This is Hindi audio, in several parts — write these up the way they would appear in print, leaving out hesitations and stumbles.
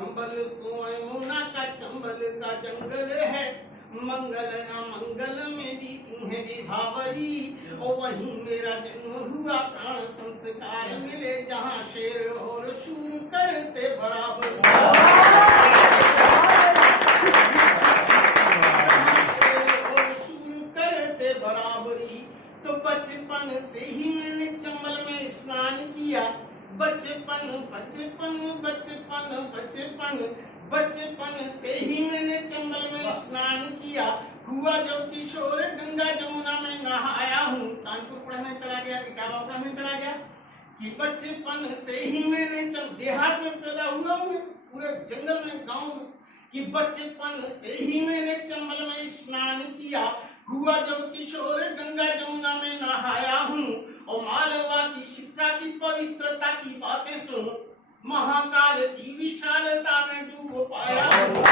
संबल सोयमुना का चंबल का जंगल है, मंगल अमंगल में बीती है विभावरी। और वहीं मेरा जन्म हुआ, प्राण संस्कार मिले, जहाँ शेर और शूर करते बराबरी। तो बचपन से ही मैंने चंबल में स्नान किया। बचपन बचपन बचपन बचपन बचपन से ही मैंने चंबल में स्नान किया। हुआ जब किशोर गंगा जमुना में नहाया हूँ। कानपुर पढ़ने चला गया, इटावा पढ़ने चला गया। कि बचपन से ही मैंने जब देहात में पैदा हुआ हूँ, पूरे जंगल में, गांव में, कि बचपन से ही मैंने चंबल में स्नान किया। हुआ जब किशोर गंगा जमुना में नहाया हूँ। और मालवा की शिप्रा की पवित्रता की बातें सुन, महाकाल की विशालता में डूब पाया हूँ।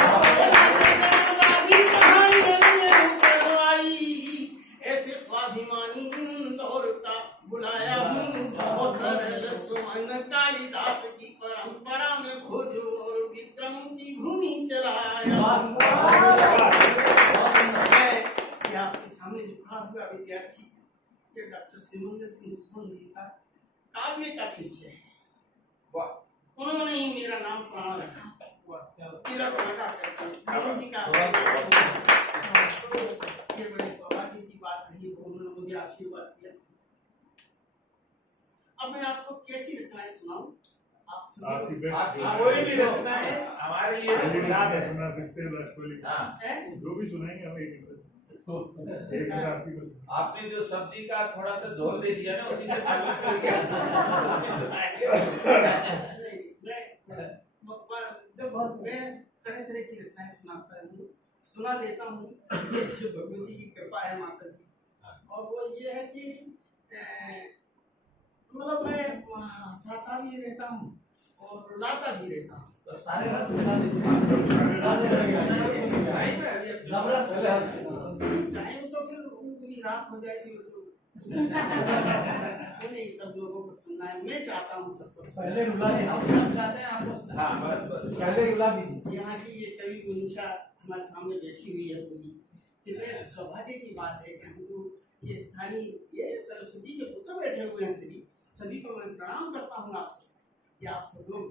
ऐसे स्वाभिमानी इंदौर का बुलाया हूँ। और सरल सुमन कालिदास की परंपरा में भोज और विक्रम की भूमि चलाया हूँ। आपके सामने जो खड़ा हुआ विद्यार्थी, ये डॉक्टर सिमंदर सिंह सोन जी का काव्य का शिष्य है। उन्होंने ही मेरा नाम प्राण रखा। तिलक लगा करके जी का ये बड़े सौभाग्य की बात रही, उन्होंने मुझे आशीर्वाद दिया। अब मैं आपको कैसी रचनाएं सुनाऊं? आप कोई भी रचना है हमारे लिए सुना सकते हैं, जो भी सुनाएंगे हम एक आपने जो सब्जी का थोड़ा सा झोल दे दिया ना, उसी से मालूम चल गया। मैं तरह तरह की रचनाएं सुना लेता हूँ। भगवती की कृपा है माता जी। और वो ये है कि मतलब मैं हंसाता भी रहता हूँ और रुलाता भी रहता हूँ। तो सारे रस मिला टाइम तो फिर पूरी रात हो जाएगी। नहीं, सब लोगों को सुनना है, मैं चाहता हूँ सबको। पहले रुला दे, हम सब चाहते हैं आपको। हाँ बस पहले रुला दीजिए। यहाँ की ये कवि गुनिशा हमारे सामने बैठी हुई है पूरी। कितने सौभाग्य की बात है कि हमको ये स्थानीय, ये सरस्वती के पुत्र बैठे हुए हैं। सभी को मैं प्रणाम करता हूँ आपसे कि आप सब लोग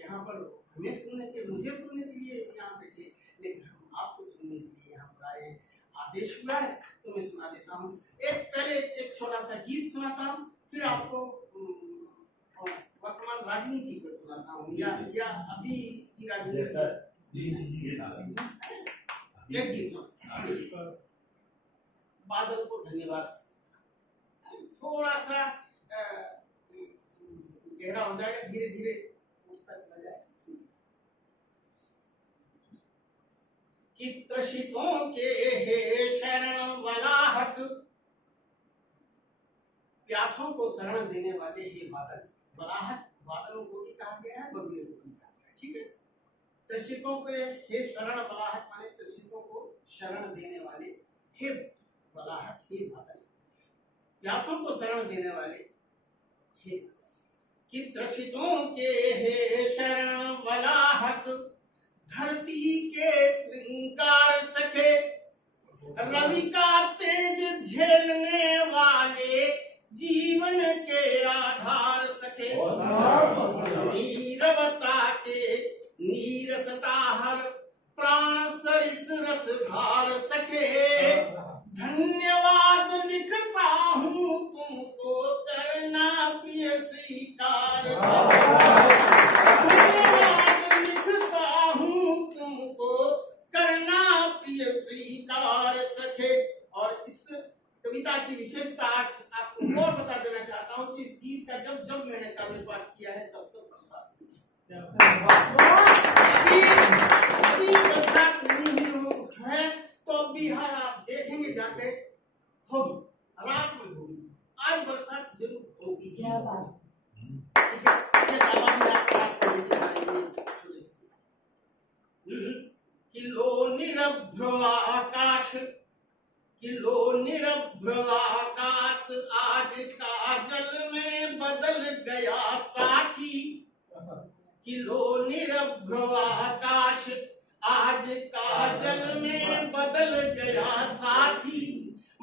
यहाँ पर हमें सुनने के, मुझे सुनने के लिए यहाँ बैठे, लेकिन हम आपको सुनने के लिए यहाँ पर आए। आदेश हुआ है तो मैं सुना देता हूँ। पहले एक छोटा सा गीत सुनाता हूँ, फिर आपको वर्तमान राजनीति को सुनाता हूँ या अभी की राजनीति। एक गीत सुन, बादल को धन्यवाद। थोड़ा सा गहरा हो जाएगा, धीरे धीरे उठता चला जाएगा। कि त्रसितों के हे शरण वलाहक, प्यासों को शरण देने वाले हे बादल। वलाहक बादलों को भी कहा गया है, बगुले को भी कहा गया है। ठीक है। त्रसितों के हे शरण वलाहक माने त्रसितों को शरण देने वाले हे वलाहक, हे बादल। प्यासों को शरण देने वाले हे, कि त्रसितों के हे शरण वलाहक, धरती के श्रृंगार सखे, रवि का तेज झेलने वाले, जीवन के आधार सखे। नीरवता के नीरसता हर, प्राण सरिस रस धार सखे। धन्यवाद लिखता हूँ तुमको, करना प्रिय स्वीकार। धन्यवाद लिखता हूँ तुमको, करना प्रिय स्वीकार सखे। और इस कविता की विशेषता आज आपको और बता देना चाहता हूँ कि इस गीत का जब जब मैंने काव्य पाठ किया है तब तब बरसात हुई है। अभी बरसात नहीं हुई है तो बिहार आप देखेंगे जाके होगी, रात में होगी। आज बरसात जरूर होगी। किलो निरभ्र आकाश, किलो निरभ्र आकाश, आज काजल में बदल गया साथी। किलो निरभ्र आकाश आज काजल में बदल गया साथी,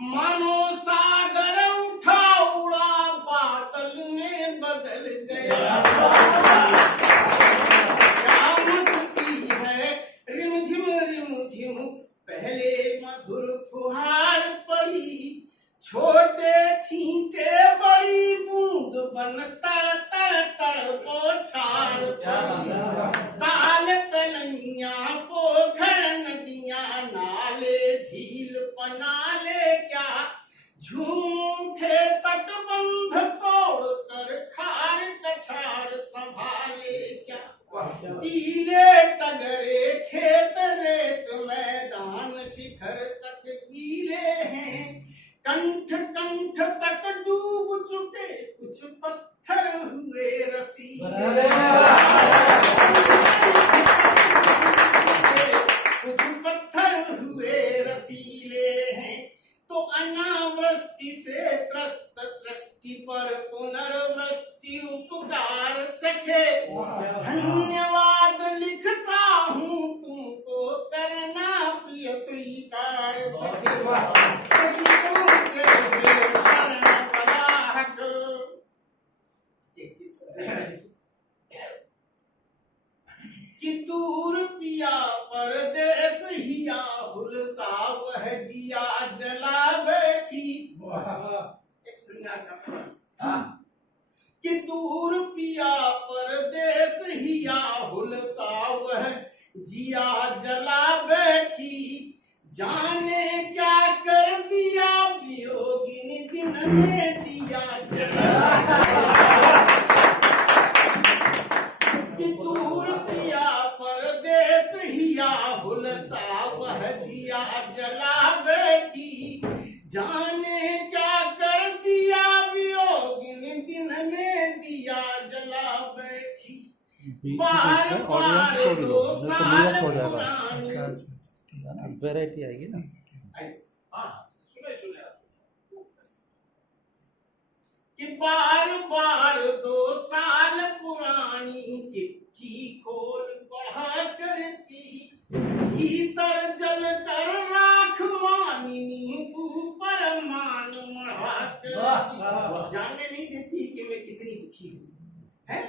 मानो सागर उठा उड़ा बादल में बदल गया क्या मस्ती है रिमझिम पहले मधुर फुहार पड़ी, छोटे छींटे बड़ी बूंद बन तड़ तड़ तड़ बौछार पड़ी, ताल तलैया पोखर नदियां नाले झील पनाले क्या, झूठे तटबंध तोड़ कर खार कछार संभाले क्या, टीले टगरे खेत रेत मैदान शिखर तक गीले हैं, कंठ कंठ तक डूब चुके कुछ पत्थर हुए रसीले, कुछ पत्थर हुए रसीले हैं, तो अनावृष्टि से त्रस्त सृष्टि पर पुनर्वृष्टि उपकार सखे, धन्यवाद लिखता हूँ तुमको करना प्रिय स्वीकार सखे, खुशियों के शरण पलाहक। एक चित्र कि दूर पिया परदेस हिया हुलसा वह जिया जला बैठी, एक श्रृंगार का प्रश्न कि दूर पिया परदेस हिया हुलसा वह जिया जला बैठी, जाने क्या कर दिया वियोगिनी दिन में दिया जला, कि दूर पिया परदेस हिया हुलसा वह जिया जला बैठी, जाने क्या कर दिया वियोगिनी दिन में दिया जला बैठी, बार बार 2 साल पुरानी वैरायटी आएगी ना। कि बार बार 2 साल पुरानी चिट्ठी खोल पढ़ा करती, भीतर जल कर राख मानिनी ऊपर मान मढ़ा करती, जानने नहीं देती कि मैं कितनी दुखी हूँ, है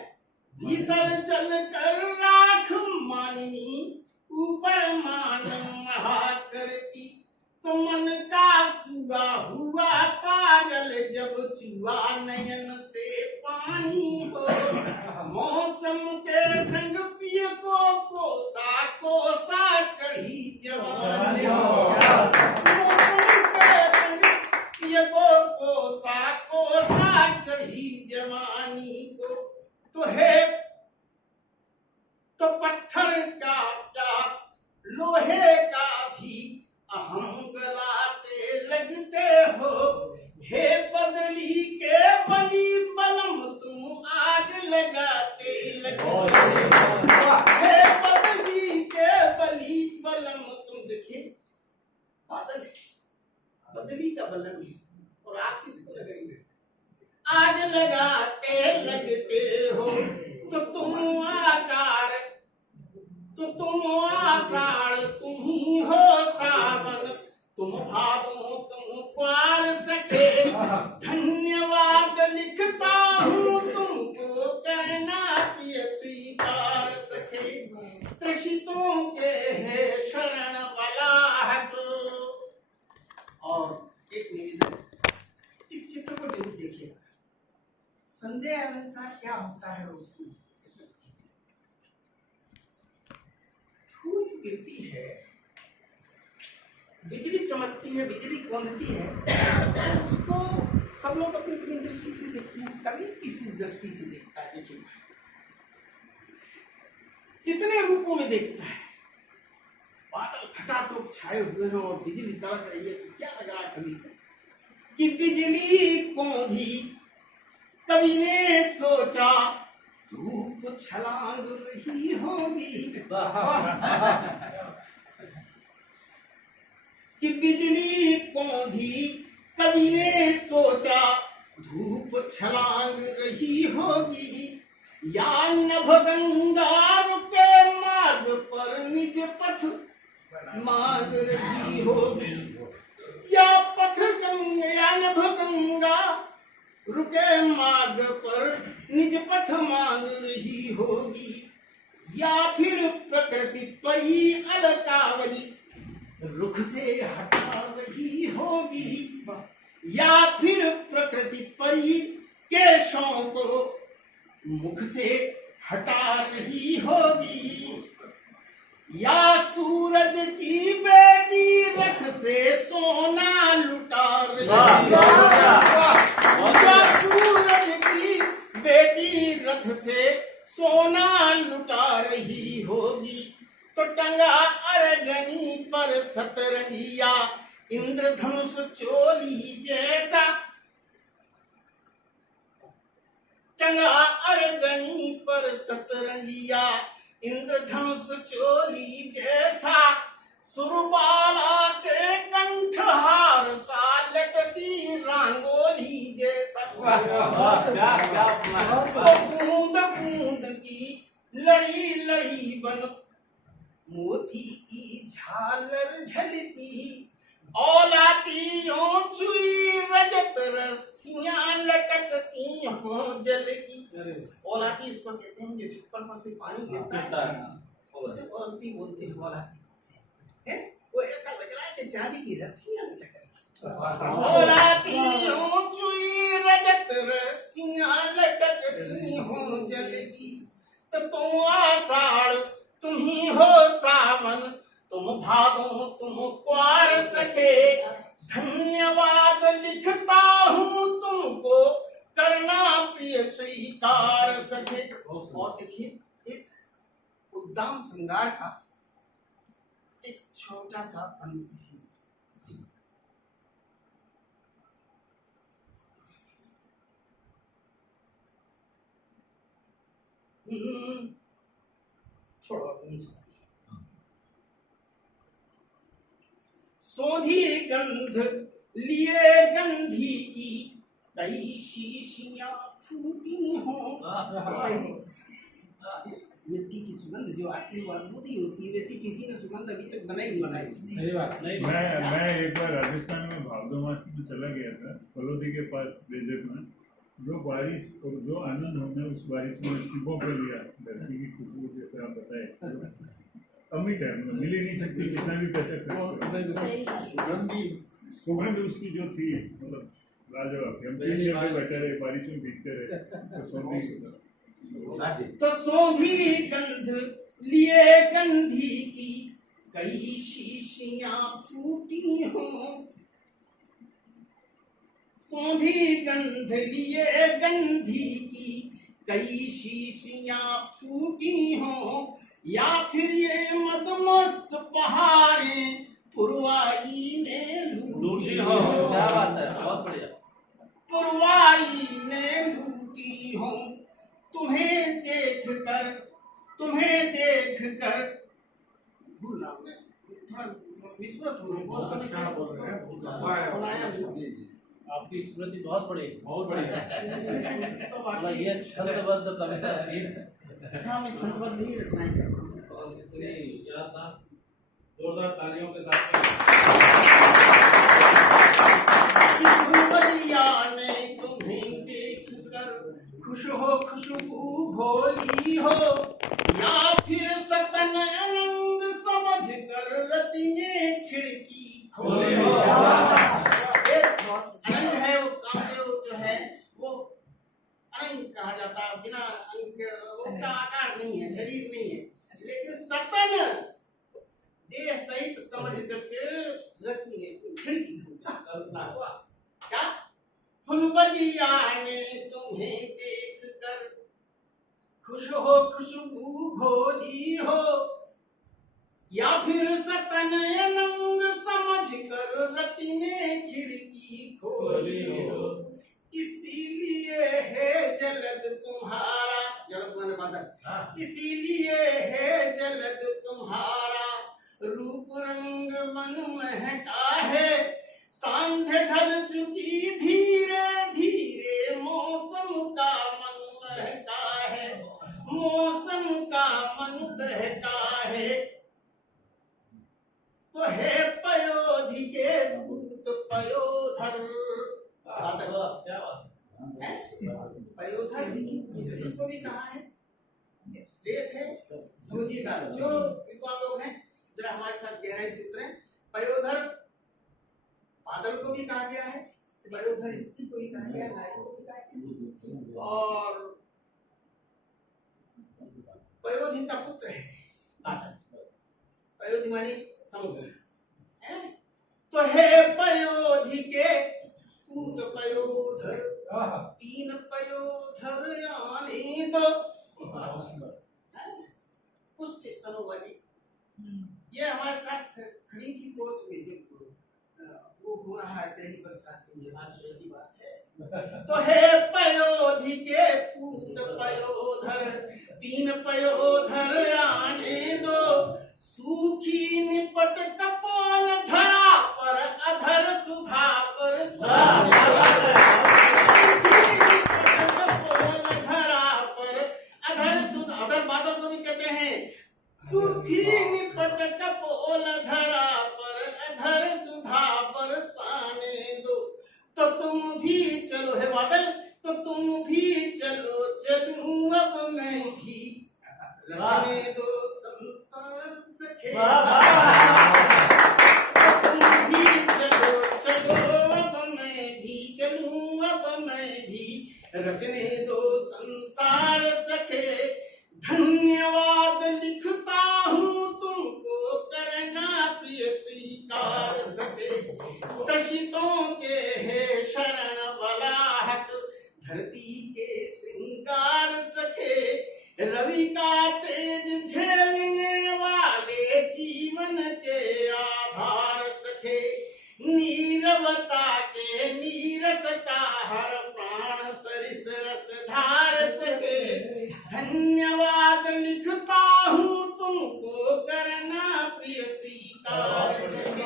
भीतर जल कर राख मानिनी ऊपर मान मढ़ा करती, तो मन का सुआ हुआ पागल जब चुआ नयन से पानी हो, मौसम के संग पिय को कोसा चढ़ी जवानी हो, मौसम के संग पिय को कोसा चढ़ी जवानी को, तो है तो पत्थर का क्या लोहे का भी अहम गलाते लगते हो, हे बदली के बली बलम तुम आग लगाते लगते हो, हे बदली के बली बलम तुम, देखिए बादल बदली का बलम है और आग किसको लग रही है, आग लगाते लगते हो, तो तुम आकार तो तुम आषाढ़ तुम ही हो सावन, तुम भादों तुम पार सके, धन्यवाद लिखता हूँ तुमको करना प्रिय स्वीकार सके, त्रसितों के है शरण वलाहक। और एक निवेदन, इस चित्र को जरूर देखिएगा, संदेह अलंकार क्या होता है उसको इसमें धूप गिरती है, बिजली चमकती है, बिजली कौंधती है, उसको सब लोग अपनी अपनी दृष्टि से देखते हैं, कभी किसी दृष्टि से देखता है, देखिए कितने रूपों में देखता है, बादल खटाटोप छाए हुए हैं और बिजली तड़क रही है, तो क्या लग रहा है कभी कि बिजली कौंधी, कवि ने सोचा धूप छलांग रही होगी, कि बिजली कौंधी, कवि ने सोचा धूप छलांग रही होगी, या नभ गंगा रुके मार्ग पर निज पथ मांग रही होगी, या पथ गंगा या नभ गंगा रुके मार्ग पर निज पथ मांग रही होगी, या फिर प्रकृति परी अलकावली रुख से हटा रही होगी, या फिर प्रकृति परी केशों को मुख से हटा रही होगी, या सूरज की बेटी रथ से सोना लुटा रही होगी, या सूरज की बेटी रथ से सोना लुटा रही होगी, तो टंगा अरगनी पर सतरंगिया इंद्रधनुष चोली जैसा, टंगा अरगनी पर सतरंगिया इंद्रधनुष चोली जैसा, सुरबाला के कंठहार सा लटकी रंगोली जैसा, बूंद बूंद की लड़ी लड़ी बन मोती की झालर झलकी, औलातियों चुई रजत रस्सियां लटकती हो जल की। औलाती उसको कहते हैं जो छप्पर पर से पानी गिरता है, उसे औलाती बोलते हैं, औलाती बोलते हैं। वो ऐसा लग रहा है कि चांदी की रस्सियां लटक रही, औलातियों चुई रजत रस्सियां लटकती हो जल की, तो तुम आषाढ़ तुम ही हो सावन, तुम भादो तुम क्वार सके, धन्यवाद लिखता हूँ तुमको करना प्रिय स्वीकार सके। और देखिए एक उद्दाम श्रृंगार का एक छोटा सा बंद इसी छोड़ो अपनी सोधी गंध लिए गंधी की कई शीशियां फूटी हों, मिट्टी की सुगंध जो आती है वो अद्भुत होती है, वैसी किसी ने सुगंध अभी तक बनाई नहीं बनाई। मैं एक बार राजस्थान में भादो मास में चला गया था, फलोदी के पास डेजर्ट में। जो बारिश और जो आनंद हमने उस बारिश में शिवों को लिया, धरती की खुशबू जैसे आप बताए अमिट है, मतलब मिल ही नहीं सकती कितना भी पैसे खर्च। सुगंध उसकी जो थी मतलब लाजवाब थी। हम बैठे रहे बारिश में भीगते रहे, तो सोधी गंध लिए गंधी की कई शीशियां फूटी हों, सोधी गंध लिए गंधी की कई शीशियां फूटी हों, या फिर ये मदमस्त बहारें पुरवाई ने लूटी हो। क्या बात है, बहुत बढ़िया। पुरवाई ने लूटी हो, तुम्हें देख कर भूल रहा हूं मैं, थोड़ा विस्मृत हो रहा बहुत समय से आपकी स्मृति बहुत बड़ी तो ये छंदबद्ध कविता हाँ मैं छंदबद्ध ही रचनाएं करता हूँ। जोरदार तालियों के साथ ने तुम्हें देख कर खुश हो खुशबू घोली हो, या फिर सतन रंग समझ कर रति ने खिड़की खोली हो। अनंग है वो कामदेव जो है वो अनंग कहा जाता है, बिना अंग उसका आकार नहीं है, शरीर नहीं है, लेकिन सतन देह सहित समझ करके रति ने खिड़की क्या फुलबगिया ने तुम्हें देख कर खुश हो खुशबू घोली हो, या फिर सतन अनंग समझ कर रति ने खिड़की खोली हो। इसीलिए है जलद तुम्हारा, जलद माने बादल, इसीलिए है जलद तुम्हारा रूप रंग मन महका है, सांझ ढल चुकी धीरे धीरे स्त्री को भी कहा है श्लेष है। समझिएगा जो विद्वान लोग हैं जरा हमारे साथ गहराई से उतरे। पयोधर बादल को भी कहा गया है, पयोधर स्त्री को भी कहा गया, नारी को भी कहा गया, और पयोधि का पुत्र है बादल। पयोधि माने समुद्र है। तो हे पयोधि के पूत पयोधर, तीन पयोधर यानी दो पुष्ट स्तनों वाली। ये हमारे साथ खड़ी थी कोर्स में जब वो हो रहा है पहली बरसात हुई है, आज की बात है। तो हे पयोधि के पूत पयोधर, तीन पयोधर आने दो, सूखी निपट कपोल धरा पर अधर सुधा पर अधर बादल को भी कहते हैं। सूखी निपट कपोल धरा पर अधर सुधा बरसाने दो। तो तुम भी चलो हे बादल, तो तुम भी चलो, चलूं अब मैं भी, रचने दो संसार सखे। तो तुम भी चलो, चलो अब मैं भी, चलूं अब मैं भी, रचने दो संसार सखे। धन्यवाद लिखता हूँ तुमको, करना प्रिय स्वीकार सके। दर्शितों के है शरण बलाहक, धरती के श्रृंगार सखे। रवि का तेज झेलने वाले, जीवन के आधार सखे। नीरवता के नीरसता, हर प्राण सरिस रस धार सके। धन्यवाद लिखता हूँ तुमको, करना प्रिय स्वीकार सके।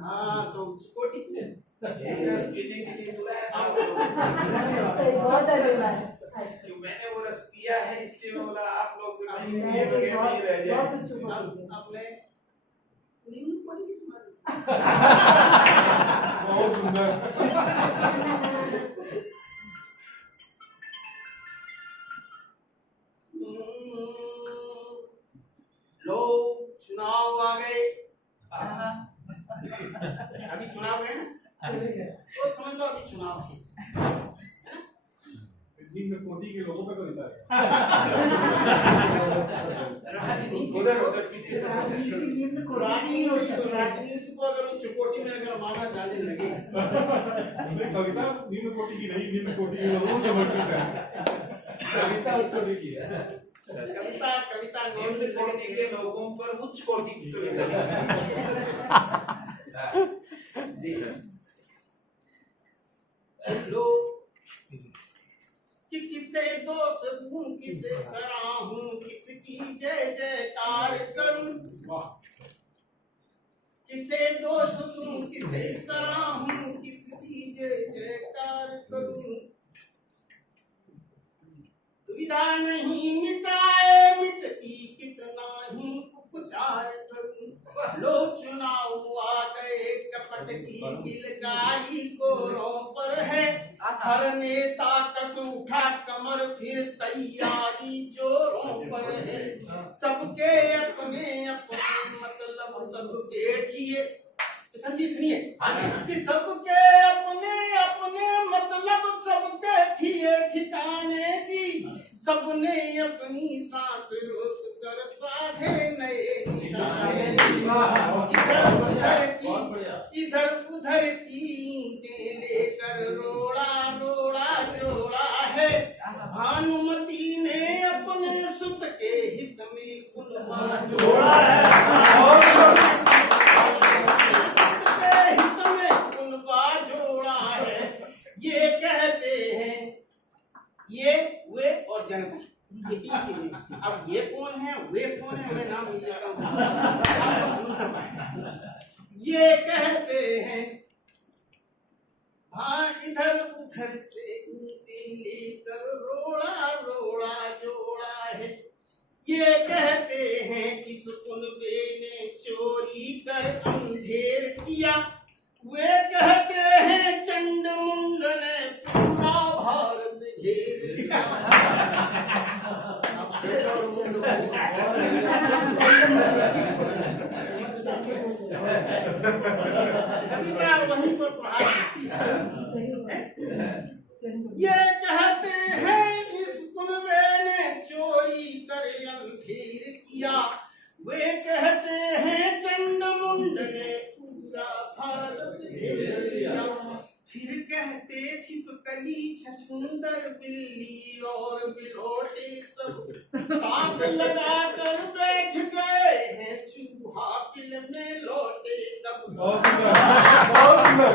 हाँ तो उच्च कोटि की यही रस पीने के लिए बुलाया था वो लोग। क्यों मैंने वो रस पिया है इसलिए मैं बोला आप लोग नहीं पिए बगैर नहीं रह जाए। अब मैं निम्न कोटि की सुना दूं। बहुत सुंदर। लो चुनाव आ गए, अभी चुनाव है ना, तो समझ लो अभी चुनाव है। में कोटी के लोगों पे कोई राजनीति उधर उधर पीछे से राजनीति को अगर उस चुकोटी में अगर माना जाने लगे, कविता निम्न कोटि की नहीं, निम्न कोटि के लोगों से बढ़कर है। कविता उच्च कोटि की है। कविता निम्न कोटि के लोगों पर उच्च कोटि की कविता जी। लोग कि किसे दोष दूं, किसे सराहूं, किसकी जय जयकार करूं। किसे दोष दूं, किसे सराहूं, किसकी जय जयकार करूं। दुविधा नहीं मिटाए मिटती, कितना ही उपचार करूं। लो चुनाव आ गए, कपट की गिलगाई कोरों पर है। हर नेता कस उठा कमर, फिर तैयारी जोरों पर है। सबके अपने अपने मतलब, सबके ठिए संजी सुनिए कि सबके अपने अपने मतलब, सबके ठिए ठिकाने जी। सबने अपनी सांस रोक कर साधे नए निशाने। इधर उधर की लेकर रोड़ा रोड़ा जोड़ा है। भानुमती ने अपने सुत के हित में कुनबा जोड़ा है। सुत के हित में कुनबा जोड़ा है। ये कहते हैं ये वे और जनता, ये तीन चीजें। अब ये कौन है वे कौन है, मैं नाम नहीं लेता हूँ। ये कहते हैं हाँ इधर उधर से ईंटें लेकर रोड़ा रोड़ा जोड़ा है। ये कहते हैं इस कुनबे ने चोरी कर अंधेर किया, वे कहते हैं चंड मुंड ने पूरा भारत घेर लिया। कविता वहीं पर पढ़ा देती है। ये कहते हैं इस कुनबे ने चोरी कर अंधेर किया, वे कहते हैं चंड मुंड ने पूरा भारत घेर लिया। फिर कहते छिपकली छछूंदर बिल्ली और बिलोटे सब ताक लगा कर बैठ गए हैं, चूहा किल में लौटे कब। बहुत सुंदर।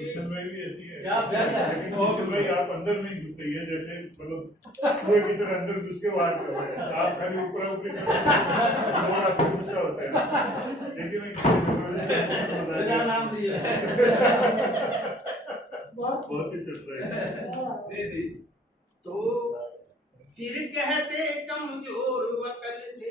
इस समय भी ऐसी है, क्या बात है। लेकिन उस समय आप अंदर नहीं घुस रही है, जैसे मतलब कुएं की तरह अंदर घुस के बाहर कर रहे हैं। आप खाली ऊपर ऊपर आपको गुस्सा होता है, लेकिन मेरा नाम दिया बहुत ही चल रहा है। तो फिर कहते कमजोर अकल से,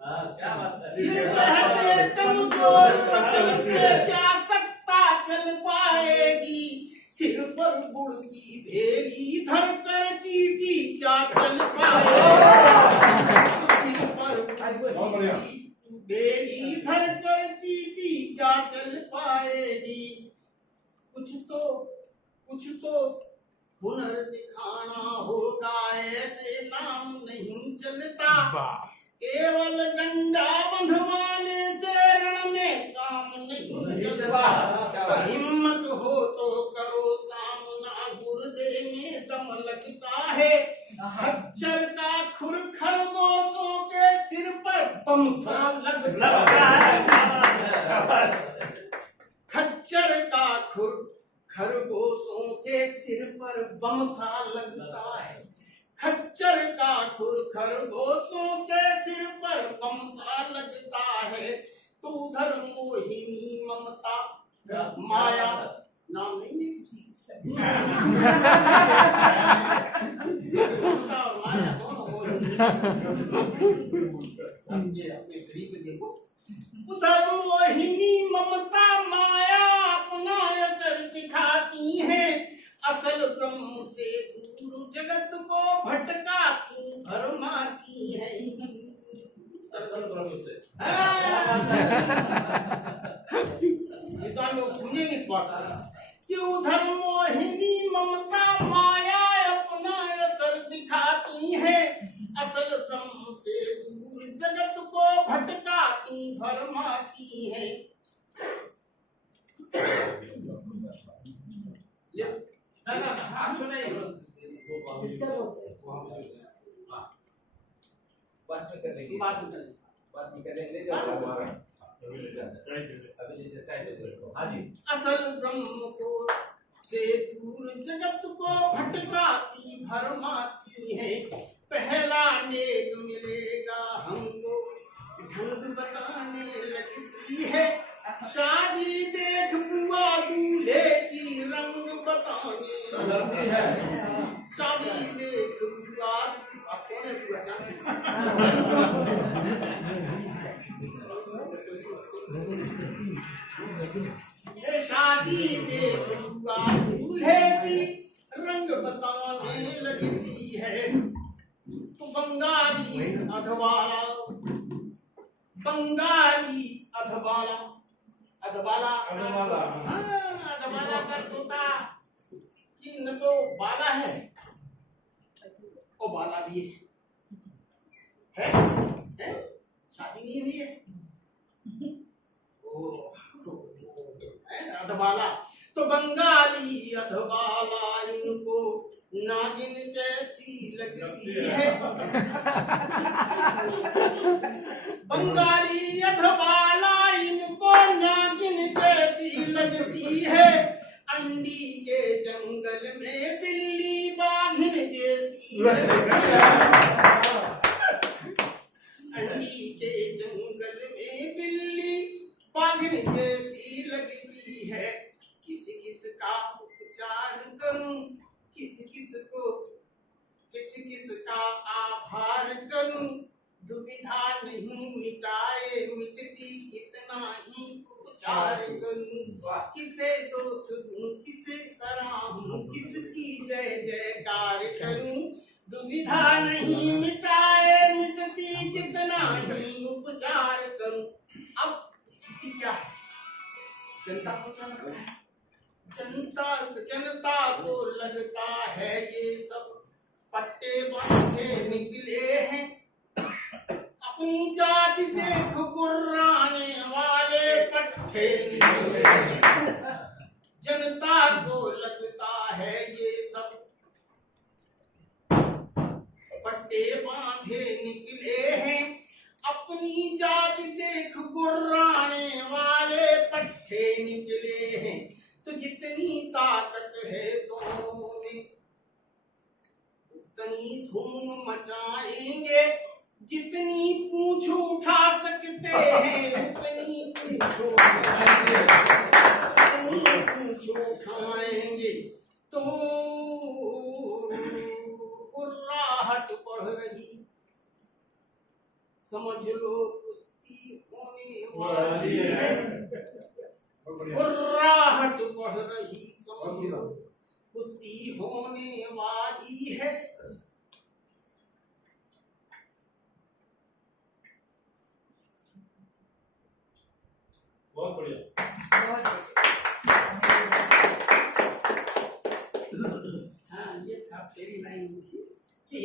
क्या बात है। फिर कहते कमजोर अकल से क्या सत्ता चल पाएगी, सिर पर गुड़ की भेली धर कर चीटी क्या चल पाएगी, सिर पर गुड़ की भेली धर कर चीटी क्या चल पाएगी। कुछ तो हुनर दिखाना होगा, ऐसे नाम नहीं चलता, केवल डंडा बंधवाने से रण में काम नहीं चलता। हिम्मत हो तो करो सामना, गुर्दे में दम लगता है, खच्चर का खुर खरगोशों के सिर पर बम सा लगता है। खच्चर का खुर खरगोशों के सिर पर बम सा लगता है, खच्चर का खुर खरगोशों के सिर पर बम सा लगता है। तो उधर मोहिनी ममता माया नाम नहीं है किसी, ममता और माया दोनों मोहिनी। अब ये अपने शरीर पे देखो, उधर मोहिनी ममता माया अपना असर दिखाती है, असल ब्रह्म से दूर जगत को भटकाती भरमाती है। असल ब्रह्म से ये तो आप लोग समझेंगे इस बात कि उधर मोहिनी ममता माया अपना असर दिखाती है, असल ब्रह्म से दूर जगत को भटकाती भरमाती है। हाँ सुनाइए। बात में कर लेंगे। बात करें। बात में कर लेंगे। हाँ जी। असल ब्रह्म को से दूर जगत को भटकाती भरमाती है, पहला नेक मिलेगा हमको ढंग बताने लगती है, शादी देख बुआ दूल्हे की रंग बताने लगती है, शादी देख बुआ कौन है बुआ शादी देख बुआ दूल्हे की रंग बताने लगती है। तो बंगाली अधवाला अधवाला कर तोता कि न तो बाला है और बाला भी है? शादी नहीं हुई है अधबाला। तो बंगाली अधबाला इनको नागिन जैसी लगती है, बंगाली अधबाला इनको नागिन जैसी लगती है, अंडी के जंगल में बिल्ली बाघिन जैसी लगती है, अंडी के जंगल में बिल्ली बाघिन जैसी लगती है। किस किस का उपचार करूं, किस किस को किसका आभार करूं, दुविधा नहीं मिटाए मिटती कितना ही उपचार करूं, किसे दोष दूं किसे सराहूं, किसकी जय जयकार करूं, दुविधा नहीं मिटाए मिटती कितना ही उपचार करूं। अब स्थिति क्या है? जनता को क्या लगता है? जनता को लगता है ये सब पट्टे बांधे निकले हैं, अपनी जात देख गुर्राने वाले पट्टे निकले हैं। जनता को लगता है ये सब पट्टे बांधे निकले हैं, अपनी जात देख गुर्राने वाले पट्टे निकले हैं। तो जितनी ताकत है दोनों में उतनी धूम मचाएंगे, जितनी पूंछ उठा सकते हैं उतनी पूंछ उठाएंगे, उतनी पूंछ उठाएंगे। तो गुर्राहट बढ़ रही, समझ लो कुश्ती होने वाली है। गुर्राहट बढ़ रही, समझ लो कुश्ती होने वाली है। बहुत बढ़िया। हाँ, ये था मेरी लाइन थी कि